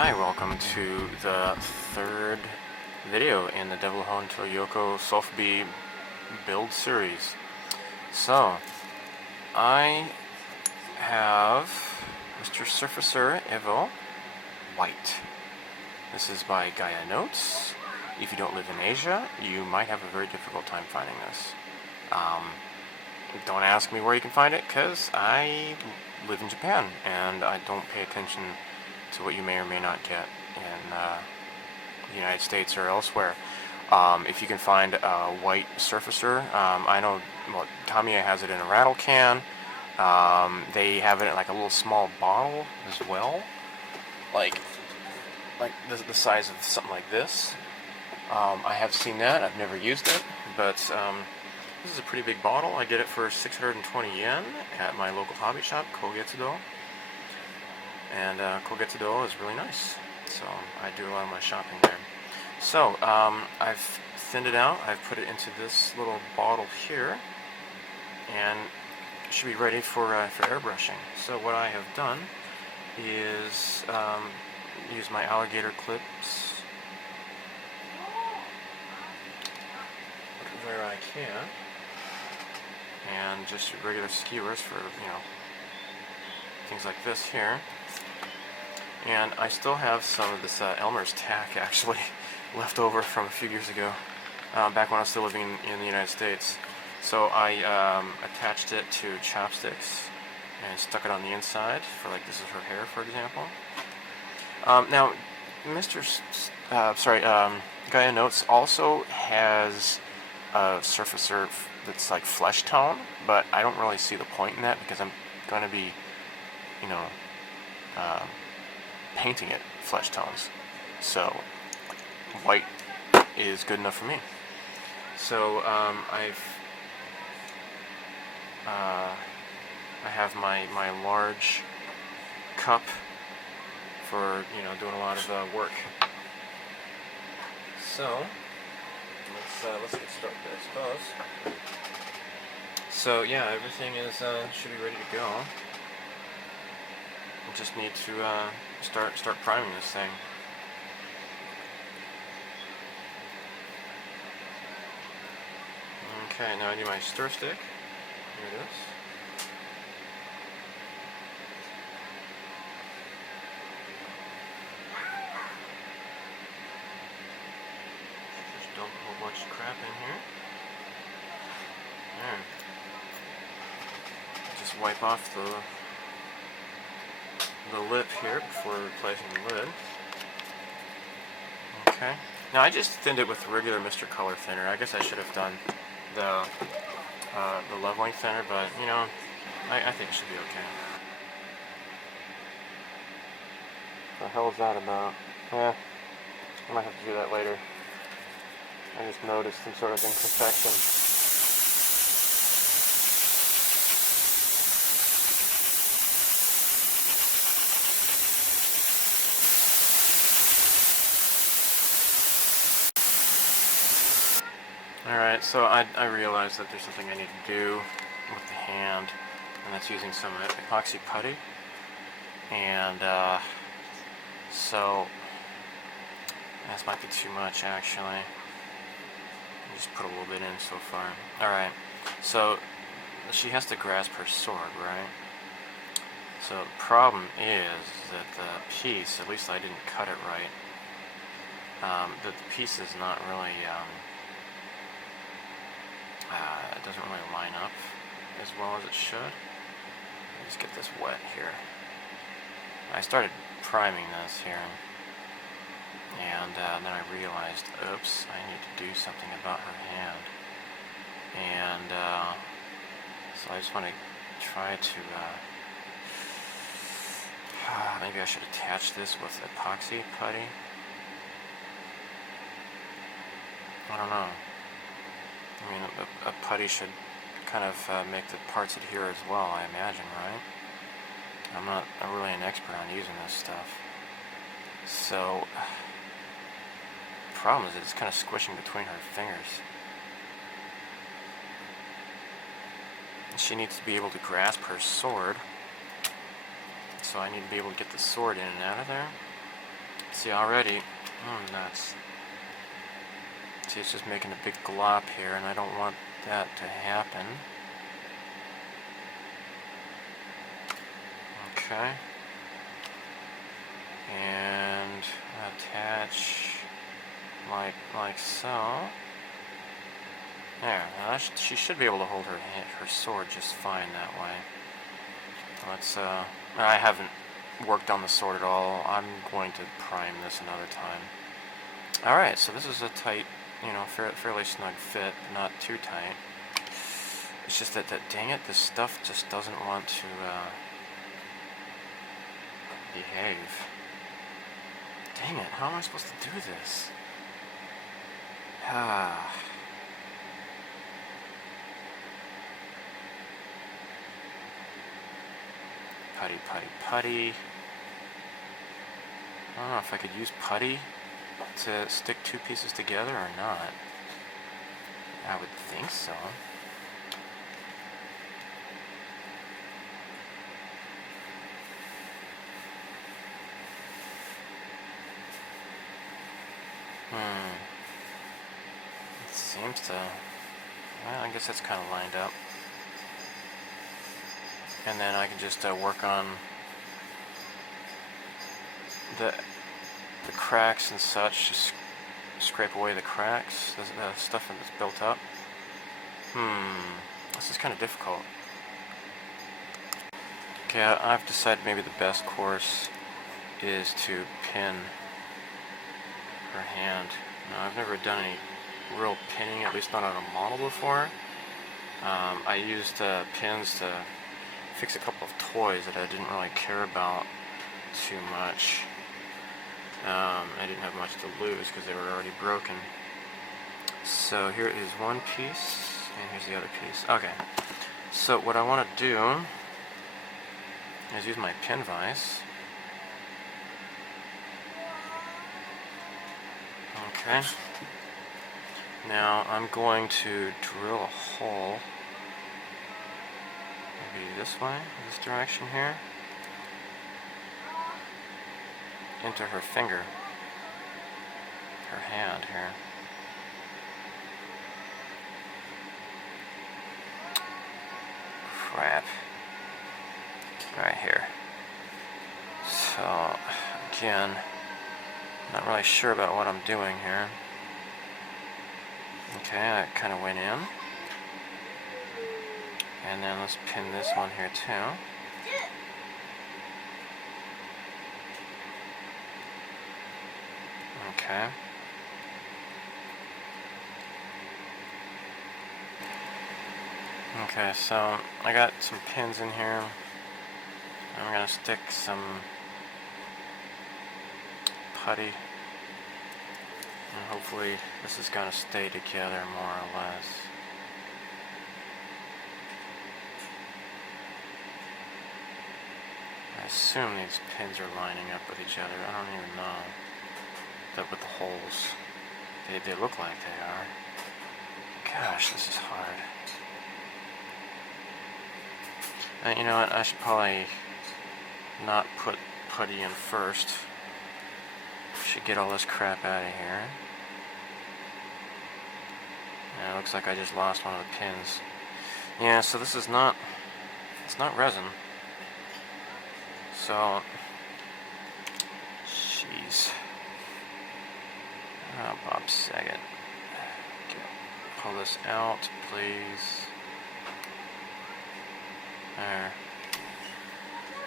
Hi, welcome to the third video in the Devil Hunter Yohko sofubi build series. So, I have Mr. Surfacer Evo White. This is by Gaia Notes. If you don't live in Asia, you might have a very difficult time finding this. Don't ask me where you can find it, because I live in Japan, and I don't pay attention to what you may or may not get in the United States or elsewhere. If you can find a white surfacer, I know Tamiya has it in a rattle can. They have it in like a little small bottle as well, like the size of something like this. I have seen that. I've never used it, but this is a pretty big bottle. I get it for 620 yen at my local hobby shop, Kogetsudo. And Kogetsudo is really nice, so I do a lot of my shopping there. So, I've thinned it out. I've put it into this little bottle here, and it should be ready for airbrushing. So what I have done is use my alligator clips where I can, and just regular skewers for, things like this here. And I still have some of this Elmer's tack actually left over from a few years ago, back when I was still living in the United States. So I attached it to chopsticks and stuck it on the inside for, like, this is her hair, for example. Now, Gaia Notes also has a surfacer that's like flesh tone, but I don't really see the point in that because I'm going to be, painting it flesh tones. So white is good enough for me. So I have my large cup for doing a lot of work. So let's get started, I suppose. So yeah, everything is should be ready to go. I just need to start priming this thing. Okay, now I need my stir stick. Here it is. Just dump a whole bunch of crap in here. There. Just wipe off the lip here before replacing the lid. Okay. Now I just thinned it with regular Mr. Color thinner. I guess I should have done the love length thinner, but I think it should be okay. What the hell is that about? I might have to do that later. I just noticed some sort of imperfection. Alright, so I realized that there's something I need to do with the hand, and that's using some epoxy putty. And so this might be too much, actually. I just put a little bit in so far. Alright, so she has to grasp her sword, right? So the problem is that the piece, at least I didn't cut it right, that the piece is not really it doesn't really line up as well as it should. Let me just get this wet here. I started priming this here, and then I realized, oops, I need to do something about her hand. And so I just want to try to maybe I should attach this with epoxy putty. I don't know. I mean, a putty should kind of make the parts adhere as well, I imagine, right? I'm not really an expert on using this stuff. So, the problem is it's kind of squishing between her fingers. She needs to be able to grasp her sword. So I need to be able to get the sword in and out of there. See, already, nuts. See, it's just making a big glop here, and I don't want that to happen. Okay. And attach like so. There. Now she should be able to hold her sword just fine that way. Let's. I haven't worked on the sword at all. I'm going to prime this another time. All right. So this is a tight, fairly snug fit, not too tight. It's just that dang it, this stuff just doesn't want to behave. Dang it, how am I supposed to do this? Putty. I don't know if I could use putty to stick two pieces together or not. I would think so. It seems to... Well, I guess that's kind of lined up. And then I can just work on the cracks and such. Just scrape away the cracks, the stuff that's built up. This is kind of difficult. Okay, I've decided maybe the best course is to pin her hand. Now, I've never done any real pinning, at least not on a model before. I used pins to fix a couple of toys that I didn't really care about too much. I didn't have much to lose because they were already broken. So here is one piece, and here's the other piece. Okay, so what I want to do is use my pin vise. Okay. Now I'm going to drill a hole, maybe this way, this direction here, into her finger, her hand here. Crap. Right here. So, again, not really sure about what I'm doing here. Okay, I kind of went in. And then let's pin this one here too. Okay. Okay, so I got some pins in here. I'm gonna stick some putty, and hopefully this is gonna stay together more or less. I assume these pins are lining up with each other. I don't even know that with the holes. They look like they are. Gosh, this is hard. You know what, I should probably not put putty in first. Should get all this crap out of here. Yeah, it looks like I just lost one of the pins. Yeah, so this is not, it's not resin. So, jeez. Oh, Bob Saget. Pull this out, please. There.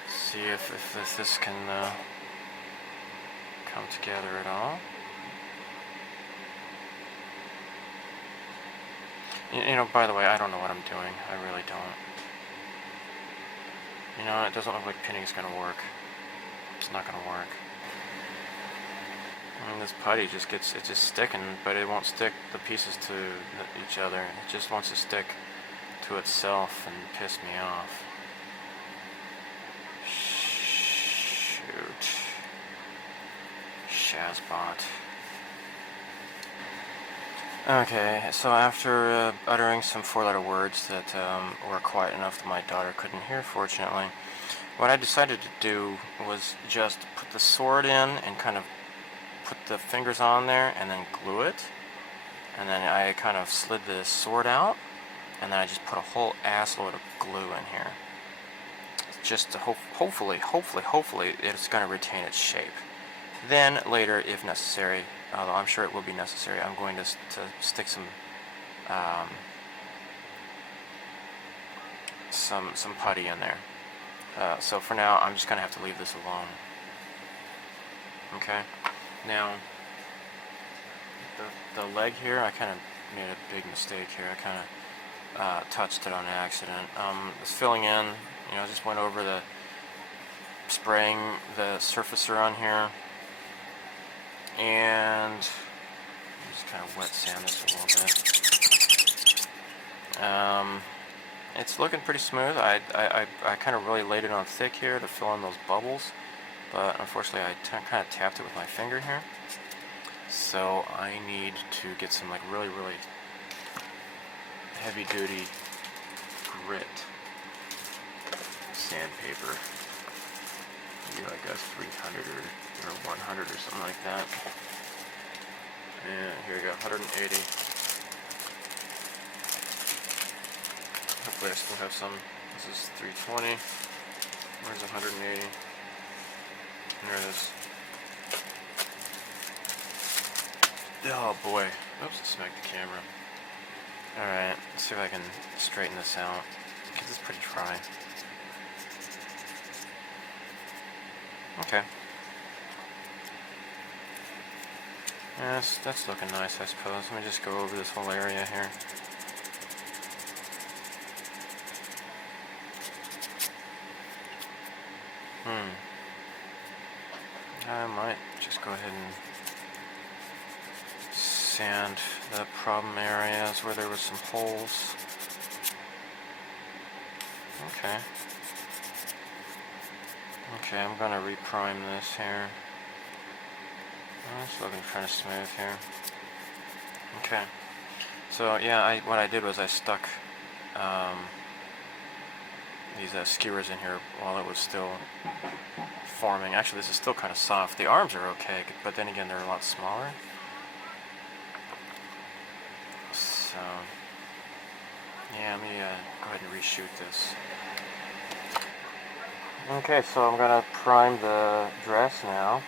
See if this can come together at all. You know, by the way, I don't know what I'm doing. I really don't. You know, it doesn't look like pinning's gonna work. It's not gonna work. And this putty just gets, it's just sticking, but it won't stick the pieces to each other. It just wants to stick to itself and piss me off. Shoot. Shazbot. Okay, so after uttering some four-letter words that were quiet enough that my daughter couldn't hear, fortunately, what I decided to do was just put the sword in and kind of put the fingers on there and then glue it. And then I kind of slid the sword out, and then I just put a whole assload of glue in here. Just to hopefully it's going to retain its shape. Then later, if necessary, although I'm sure it will be necessary, I'm going to stick some putty in there. So for now, I'm just going to have to leave this alone. Okay. Now, the leg here, I kind of made a big mistake here. I kind of touched it on accident. Was filling in, you know, just went over the spraying the surfacer on here, and just kind of wet sand this a little bit. It's looking pretty smooth. I kind of really laid it on thick here to fill in those bubbles, but unfortunately I kind of tapped it with my finger here. So I need to get some like really heavy duty grit sandpaper. Maybe like a 300 or 100 or something like that. And here we go, 180. Hopefully I still have some. This is 320. Where's 180? There it is. Oh boy. Oops, I smacked the camera. Alright, let's see if I can straighten this out, because it's pretty dry. Okay. Yeah, that's looking nice, I suppose. Let me just go over this whole area here. I might just go ahead and sand the problem areas where there were some holes. Okay. Okay, I'm gonna reprime this here. Oh, it's looking kind of smooth here. Okay. So yeah, what I did was I stuck these skewers in here while it was still forming. Actually, this is still kind of soft. The arms are okay, but then again, they're a lot smaller. So, yeah, let me go ahead and reshoot this. Okay, so I'm gonna prime the dress now.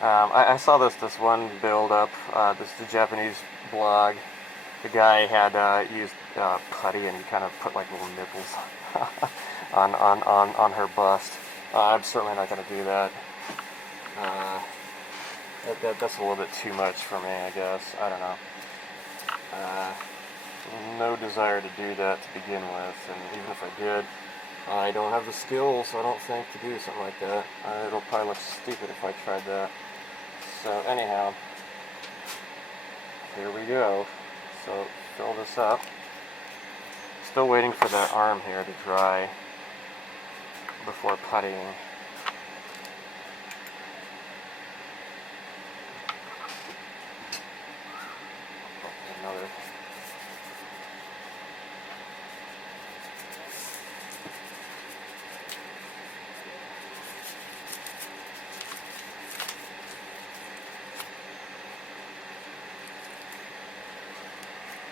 I saw this one build up. This is a Japanese blog. The guy had used putty, and he kind of put like little nipples on her bust. I'm certainly not going to do that. That's a little bit too much for me, I guess. I don't know. No desire to do that to begin with, and even if I did, I don't have the skills, I don't think, to do something like that. It'll probably look stupid if I tried that. So anyhow, here we go. So fill this up. Still waiting for that arm here to dry before puttying. Another.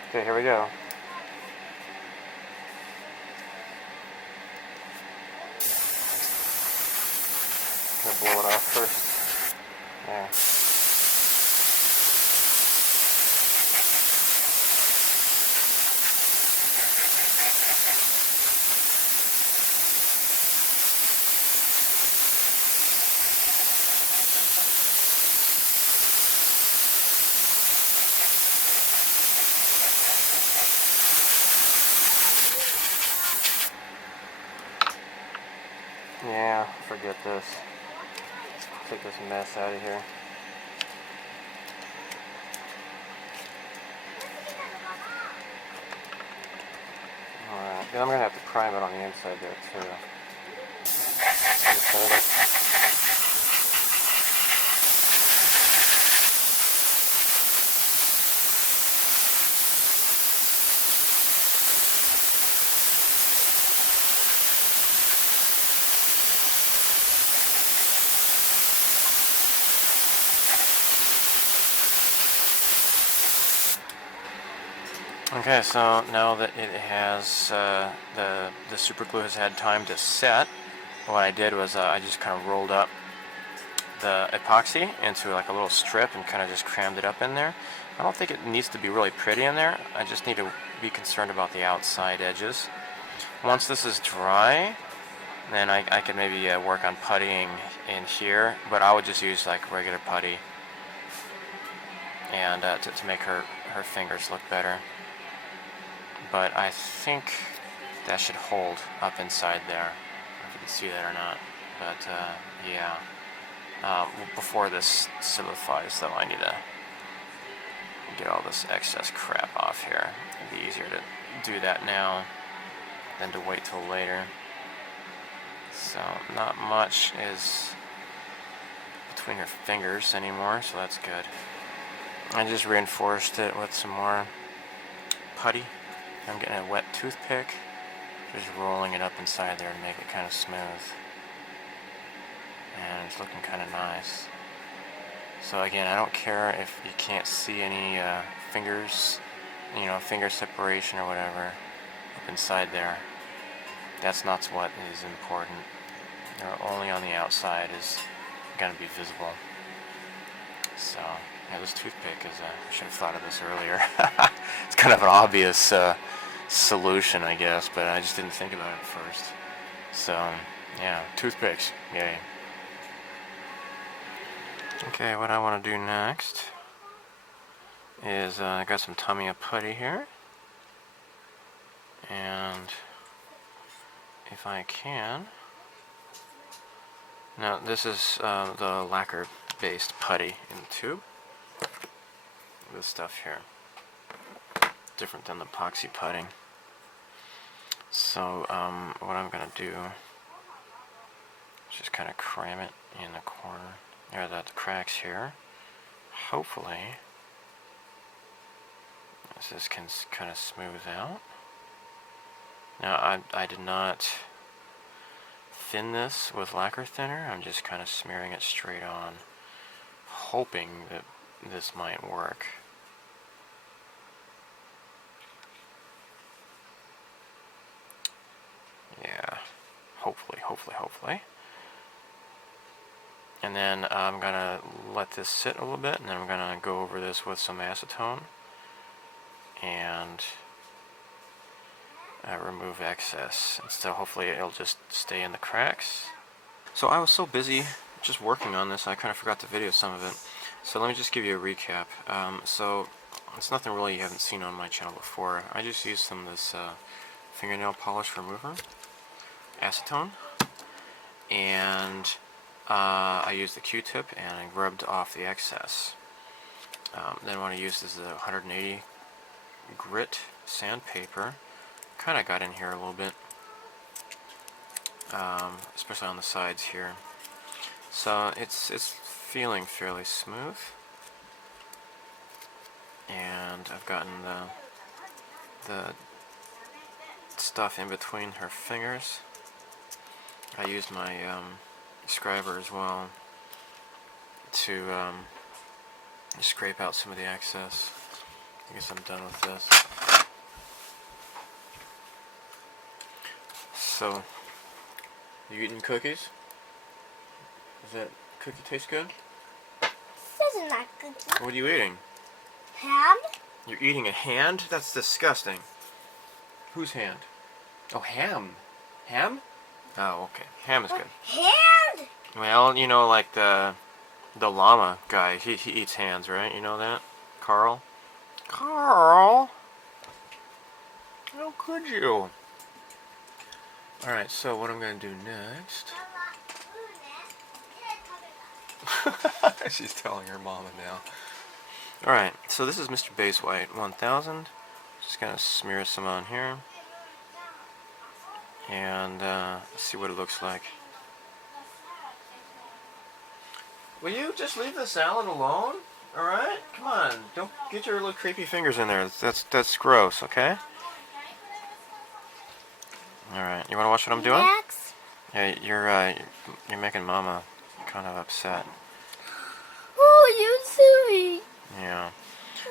Okay, here we go. Gonna blow it off first. There. Yeah, forget this. Take this mess out of here. Alright, then I'm going to have to prime it on the inside there too. Just hold it. Okay, so now that it has the super glue has had time to set, what I did was I just kind of rolled up the epoxy into like a little strip and kind of just crammed it up in there. I don't think it needs to be really pretty in there. I just need to be concerned about the outside edges. Once this is dry, then I can maybe work on puttying in here, but I would just use like regular putty and to make her fingers look better. But I think that should hold up inside there. I don't know if you can see that or not, but yeah. Before this solidifies, though, I need to get all this excess crap off here. It'd be easier to do that now than to wait till later. So not much is between her fingers anymore, so that's good. I just reinforced it with some more putty. I'm getting a wet toothpick, just rolling it up inside there to make it kind of smooth. And it's looking kind of nice. So again, I don't care if you can't see any fingers, finger separation or whatever up inside there. That's not what is important. Only on the outside is going to be visible. So, yeah, this toothpick is, I should have thought of this earlier. It's kind of an obvious solution, I guess, but I just didn't think about it first. So, yeah, toothpicks, yay. Okay, what I want to do next is I got some Tamiya putty here, and if I can, now this is the lacquer based putty in the tube. This stuff here, different than the epoxy putting. So what I'm going to do is just kind of cram it in the corner. There are the cracks here. Hopefully this can kind of smooth out. Now I did not thin this with lacquer thinner. I'm just kind of smearing it straight on, hoping that this might work. Yeah, hopefully. And then I'm gonna let this sit a little bit, and then I'm gonna go over this with some acetone and remove excess. And so hopefully it'll just stay in the cracks. So I was so busy just working on this, I kind of forgot to video some of it. So let me just give you a recap. So it's nothing really you haven't seen on my channel before. I just used some of this fingernail polish remover, acetone, and I used the Q-tip and I rubbed off the excess. Then what I used is the 180 grit sandpaper. Kind of got in here a little bit, especially on the sides here. So it's feeling fairly smooth, and I've gotten the stuff in between her fingers. I used my scriber as well to scrape out some of the excess. I guess I'm done with this. So, you eating cookies? Does that cookie taste good? This is not cookie. What are you eating? Ham? You're eating a hand? That's disgusting. Whose hand? Oh, ham. Ham? Oh, okay. Ham is good. Hand? Well, like the llama guy, he eats hands, right? You know that? Carl? Carl? How could you? Alright, so what I'm going to do next... She's telling her mama now. Alright, so this is Mr. Base White 1000. Just going to smear some on here. And see what it looks like. Will you just leave the salad alone? Alright? Come on. Don't get your little creepy fingers in there. That's gross, okay? Alright, you want to watch what I'm doing? Max? Yeah, you're making Mama kind of upset. Oh, you silly. Yeah.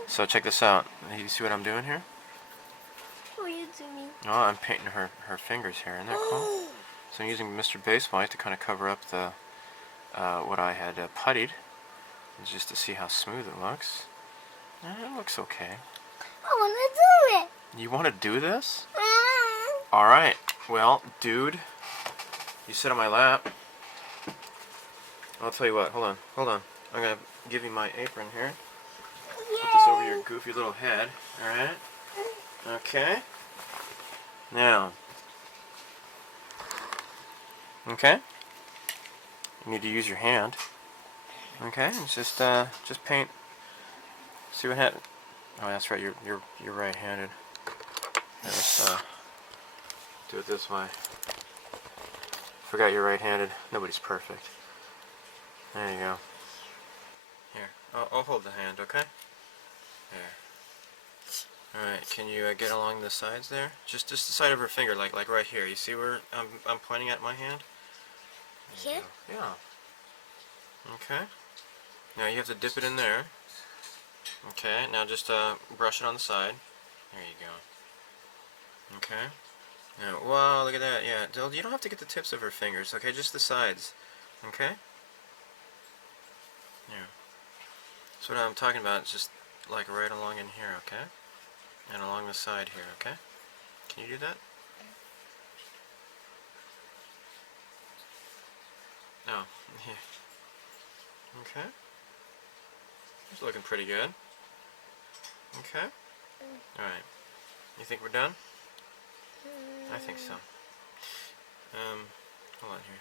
So check this out. You see what I'm doing here? What are you doing? Oh, I'm painting her fingers here. Isn't that cool? So I'm using Mr. Base White to kind of cover up the what I had puttied, just to see how smooth it looks. It looks okay. I want to do it. You want to do this? All right. Well, dude, you sit on my lap. I'll tell you what. Hold on. Hold on. I'm gonna give you my apron here. Put this over your goofy little head. All right. Okay. Now. Okay. You need to use your hand. Okay. It's just paint. See what happens. Oh, that's right. You're right-handed. Let's do it this way. Forgot you're right-handed. Nobody's perfect. There you go. Here, I'll hold the hand, okay? There. All right. Can you get along the sides there? Just the side of her finger, like right here. You see where I'm pointing at my hand? Here? Yeah. Okay. Now you have to dip it in there. Okay. Now just brush it on the side. There you go. Okay. Now, wow, look at that. Yeah. You don't have to get the tips of her fingers. Okay, just the sides. Okay. Yeah. So what I'm talking about is just like right along in here. Okay. And along the side here. Okay. Can you do that? Oh. Yeah. Okay. It's looking pretty good. Okay. Alright. You think we're done? I think so. Hold on here.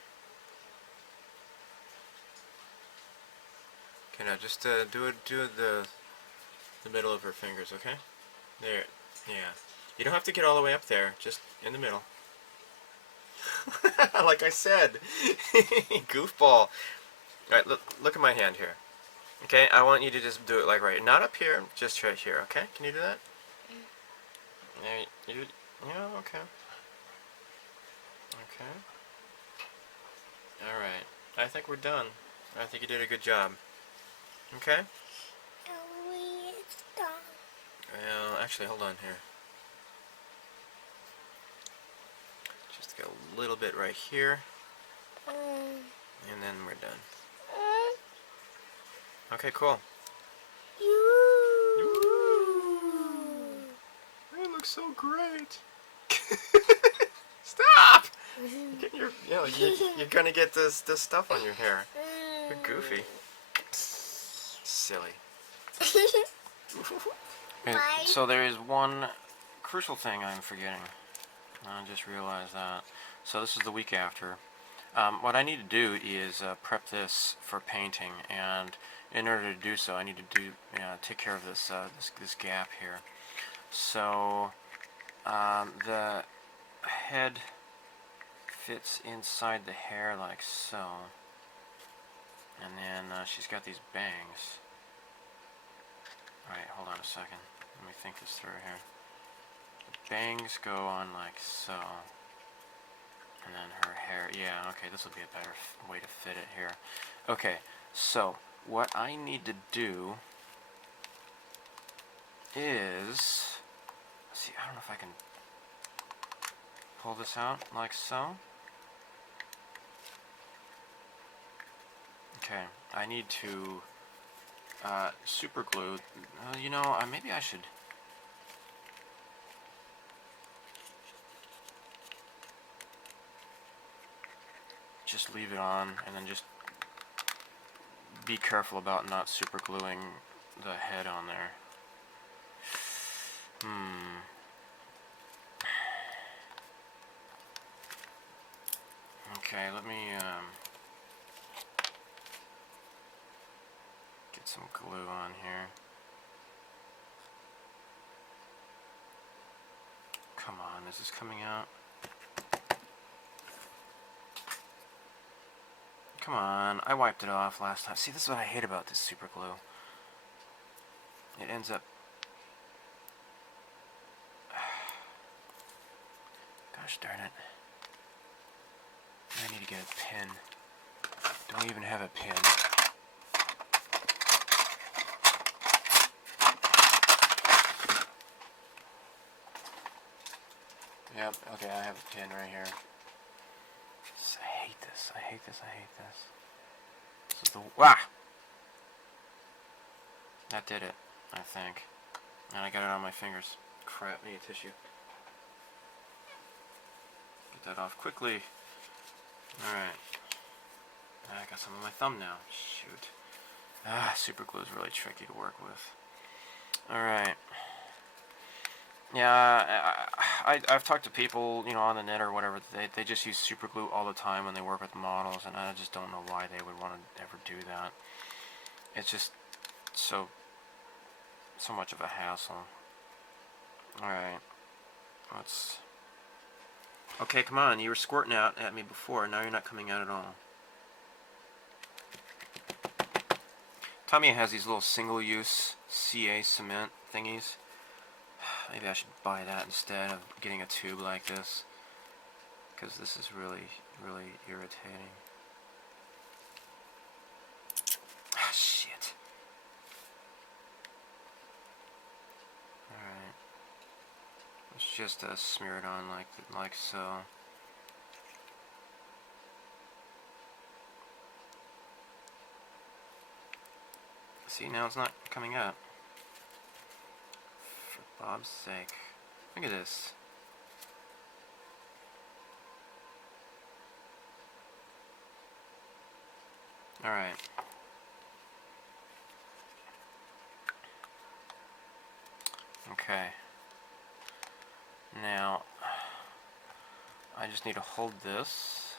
Okay, now just do the middle of her fingers, okay? There. Yeah. You don't have to get all the way up there, just in the middle. Like I said. Goofball. Alright, look at my hand here. Okay, I want you to just do it like right. Not up here, just right here, okay? Can you do that? Yeah, okay. Okay. Alright. I think we're done. I think you did a good job. Okay? It's done. Well, actually, hold on here. Just get a little bit right here. And then we're done. Okay, cool. It looks so great. Stop! You're gonna get this stuff on your hair. You're goofy. Silly. So there is one crucial thing I'm forgetting. I just realized that. So this is the week after. What I need to do is prep this for painting, and in order to do so, I need to take care of this this gap here. So the head fits inside the hair like so, and then she's got these bangs. Alright, hold on a second. Let me think this through here. The bangs go on like so. And then her hair, yeah, okay, this will be a better way to fit it here. Okay, so what I need to do is, let's see, I don't know if I can pull this out like so. Okay, I need to super glue, you know, maybe I should. Just leave it on, and then just be careful about not super gluing the head on there. Okay, let me get some glue on here. Come on, is this coming out? Come on, I wiped it off last time. See, this is what I hate about this super glue. It ends up... Gosh darn it. I need to get a pin. Don't even have a pin. Yep, okay, I have a pin right here. I hate this, I hate this, I hate this. This is the... Ah! That did it, I think. And I got it on my fingers. Crap, I need a tissue. Get that off quickly. Alright. I got some on my thumb now. Shoot. Super glue is really tricky to work with. Alright. Yeah, I've talked to people, you know, on the net or whatever. They just use super glue all the time when they work with models, and I just don't know why they would want to ever do that. It's just so much of a hassle. Alright. Let's... Okay, come on. You were squirting out at me before. Now you're not coming out at all. Tamiya has these little single-use CA cement thingies. Maybe I should buy that instead of getting a tube like this, because this is really, really irritating. Ah, shit. Alright. Let's just smear it on like so. See, now it's not coming up. For Bob's sake. Look at this. Alright. Okay. Now, I just need to hold this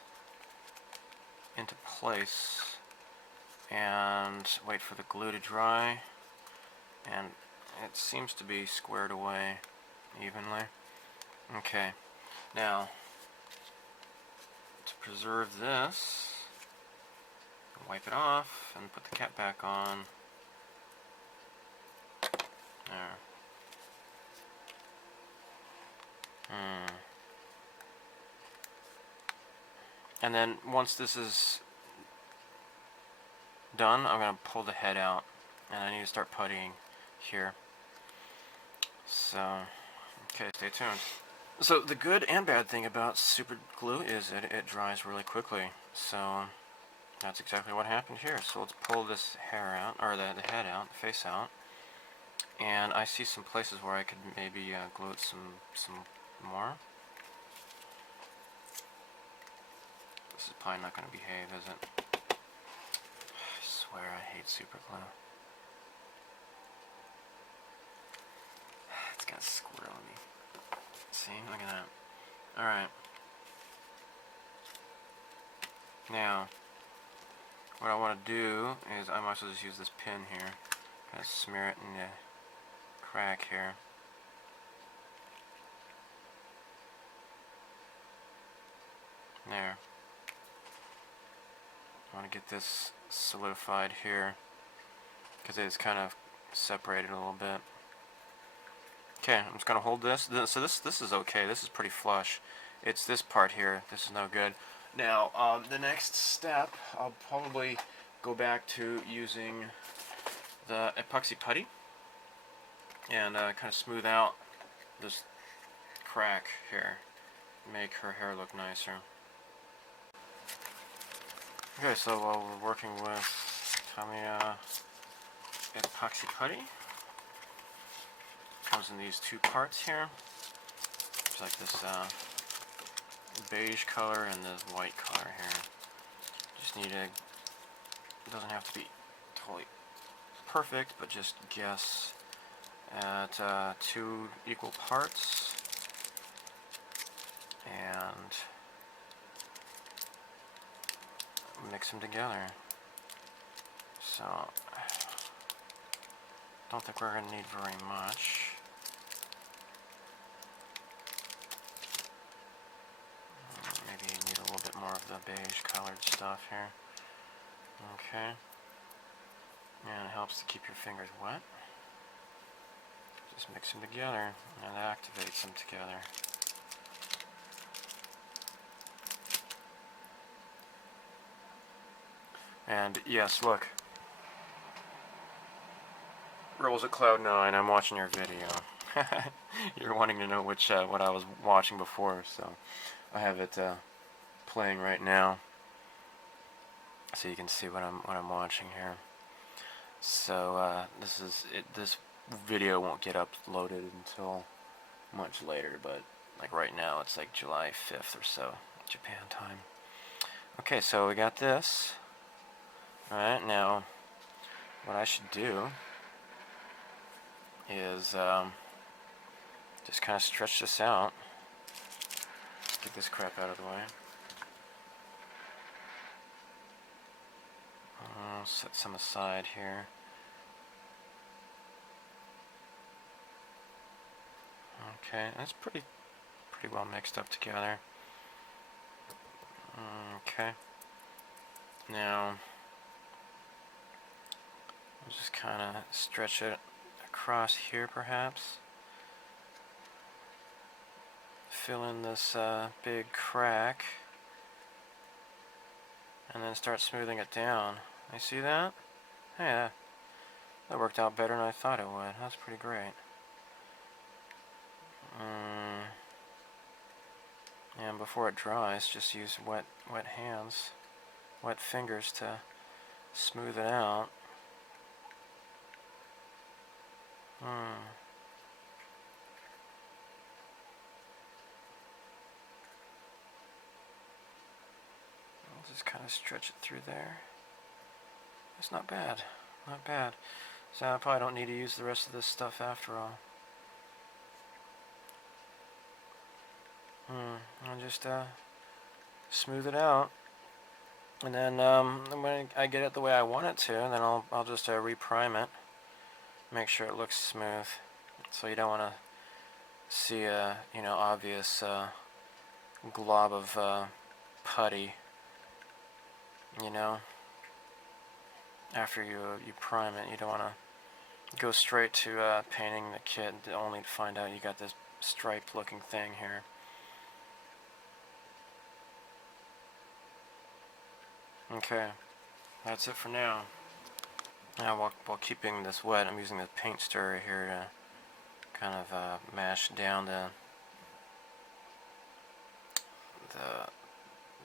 into place and wait for the glue to dry, and it seems to be squared away evenly. Okay, now to preserve this, wipe it off and put the cap back on. There. And then once this is done, I'm going to pull the head out, and I need to start puttying here. So, okay, stay tuned. So the good and bad thing about super glue is that it dries really quickly. So that's exactly what happened here. So let's pull this hair out, or the head out, face out. And I see some places where I could maybe glue it some more. This is probably not going to behave, is it? I swear I hate super glue. It's got a squirrel on me. See? Look at that. Alright. Now, what I want to do is I might as well just use this pin here. Kind of smear it in the crack here. There. I want to get this solidified here because it's kind of separated a little bit. Okay, I'm just going to hold this. So this is okay. This is pretty flush. It's this part here. This is no good. Now, the next step, I'll probably go back to using the epoxy putty and kind of smooth out this crack here. Make her hair look nicer. Okay, so while we're working with Tamiya epoxy putty, comes in these two parts here. It's like this beige color and this white color here. Just need to, it doesn't have to be totally perfect, but just guess at 2 equal parts. And mix them together. So, don't think we're going to need very much. Maybe need a little bit more of the beige colored stuff here. Okay. And it helps to keep your fingers wet. Just mix them together and it activates them together. And yes, look. Rolls at Cloud 9, I'm watching your video. you're wanting to know which what I was watching before, so I have it playing right now, so you can see what I'm watching here. So this is it. This video won't get uploaded until much later, but like right now it's like July 5th or so, Japan time. Okay, so we got this. Alright, now what I should do is just kind of stretch this out. Let's get this crap out of the way. I'll set some aside here. Okay, that's pretty well mixed up together. Okay. Now, I'll just kind of stretch it across here, perhaps. Fill in this big crack, and then start smoothing it down. You see that? Yeah, that worked out better than I thought it would. That's pretty great. And before it dries, just use wet hands, wet fingers to smooth it out. I'll just kind of stretch it through there. It's not bad, not bad. So I probably don't need to use the rest of this stuff after all. I'll just smooth it out, and then when I get it the way I want it to, then I'll just reprime it, make sure it looks smooth. So you don't want to see a obvious glob of putty, after you prime it. You don't want to go straight to painting the kit only to find out you got this striped looking thing here. Okay, that's it for now. Now, while keeping this wet, I'm using the paint stirrer here to kind of mash down the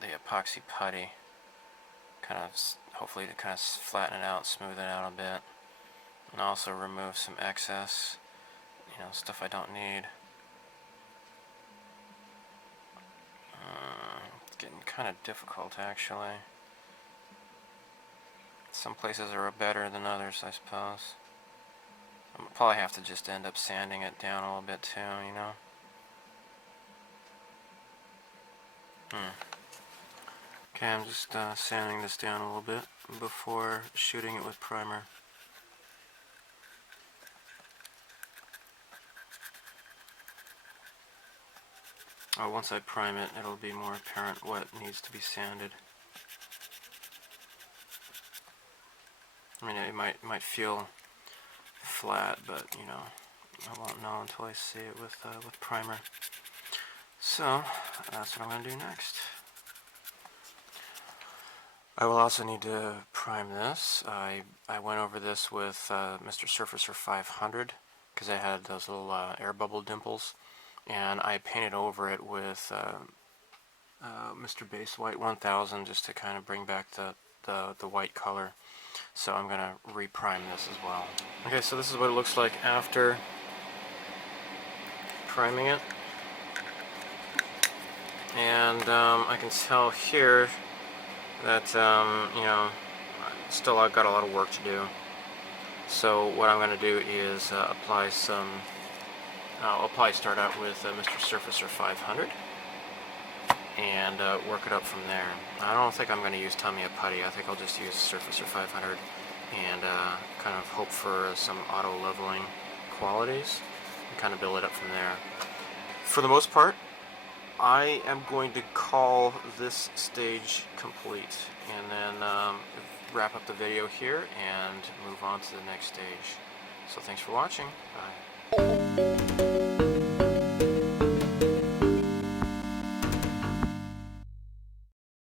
epoxy putty, kind of hopefully to kind of flatten it out, smooth it out a bit, and also remove some excess, stuff I don't need. It's getting kind of difficult, actually. Some places are better than others, I suppose. I'll probably have to just end up sanding it down a little bit too, Okay, I'm just sanding this down a little bit before shooting it with primer. Once I prime it, it'll be more apparent what needs to be sanded. I mean, it might feel flat, but I won't know until I see it with primer. So that's what I'm going to do next. I will also need to prime this. I went over this with Mr. Surfacer 500 because I had those little air bubble dimples, and I painted over it with Mr. Base White 1000 just to kind of bring back the white color. So I'm going to reprime this as well. Okay, so this is what it looks like after priming it. And I can tell here that, still I've got a lot of work to do. So what I'm going to do is apply some, I'll probably start out with Mr. Surfacer 500 and work it up from there. I don't think I'm going to use Tamiya putty. I think I'll just use Surfacer 500 and kind of hope for some auto leveling qualities and kind of build it up from there. For the most part, I am going to call this stage complete and then wrap up the video here and move on to the next stage. So thanks for watching. Bye.